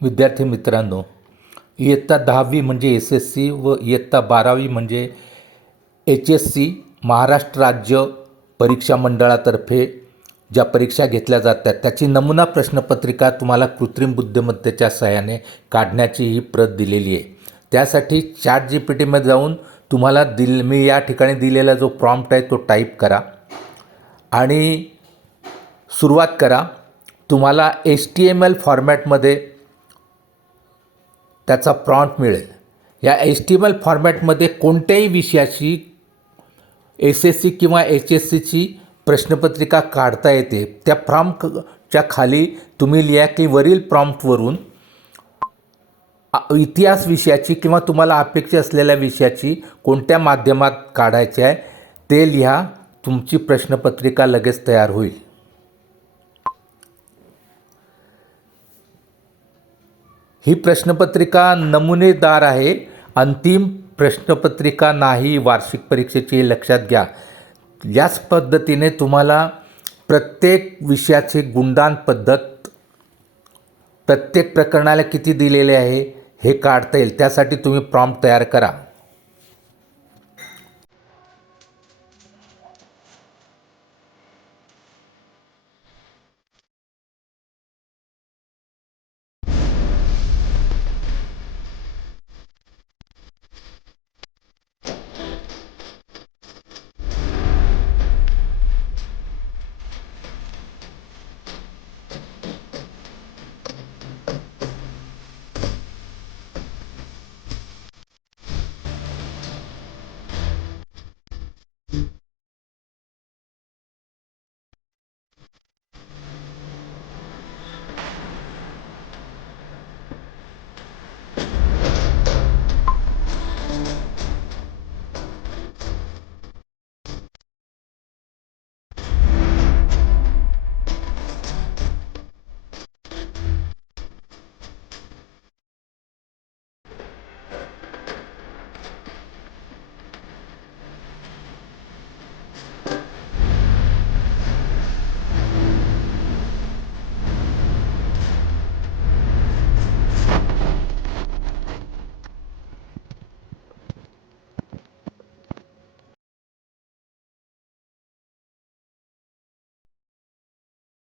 विद्यार्थी मित्रांनो इयत्ता दहावी म्हणजे एस एस सी व इयत्ता बारावी म्हणजे एच एस सी महाराष्ट्र राज्य परीक्षा मंडळातर्फे ज्या परीक्षा घेतल्या जातात त्याची नमुना प्रश्नपत्रिका तुम्हाला कृत्रिम बुद्धिमत्तेच्या सहाय्याने काढण्याची ही प्रत दिलेली आहे. त्यासाठी चॅट जी पी टीमध्ये जाऊन तुम्हाला दिल मी या ठिकाणी दिलेला जो प्रॉम्प्ट आहे तो टाईप करा आणि सुरुवात करा. तुम्हाला एच टी एम एल फॉर्मॅटमध्ये त्याचा प्रॉन्ट मिळेल. या एच टी एम एल फॉर्मॅटमध्ये कोणत्याही विषयाची एस एस सी किंवा एच एस सीची प्रश्नपत्रिका काढता येते. त्या प्रॉम्प्टच्या खाली तुम्ही लिहा की वरील प्रॉम्प्टवरून इतिहास विषयाची किंवा तुम्हाला अपेक्षा असलेल्या विषयाची कोणत्या माध्यमात काढायची आहे ते लिहा. तुमची प्रश्नपत्रिका लगेच तयार होईल. ही प्रश्नपत्रिका नमुनेदार आहे. अंतिम प्रश्नपत्रिका नाही वार्षिक परीक्षेची लक्षात घ्या. याच पद्धतीने तुम्हाला प्रत्येक विषयाची गुणदान पद्धत प्रत्येक प्रकरणाला किती दिलेले आहे हे काढता येईल. त्यासाठी तुम्ही प्रॉम्प्ट तयार करा.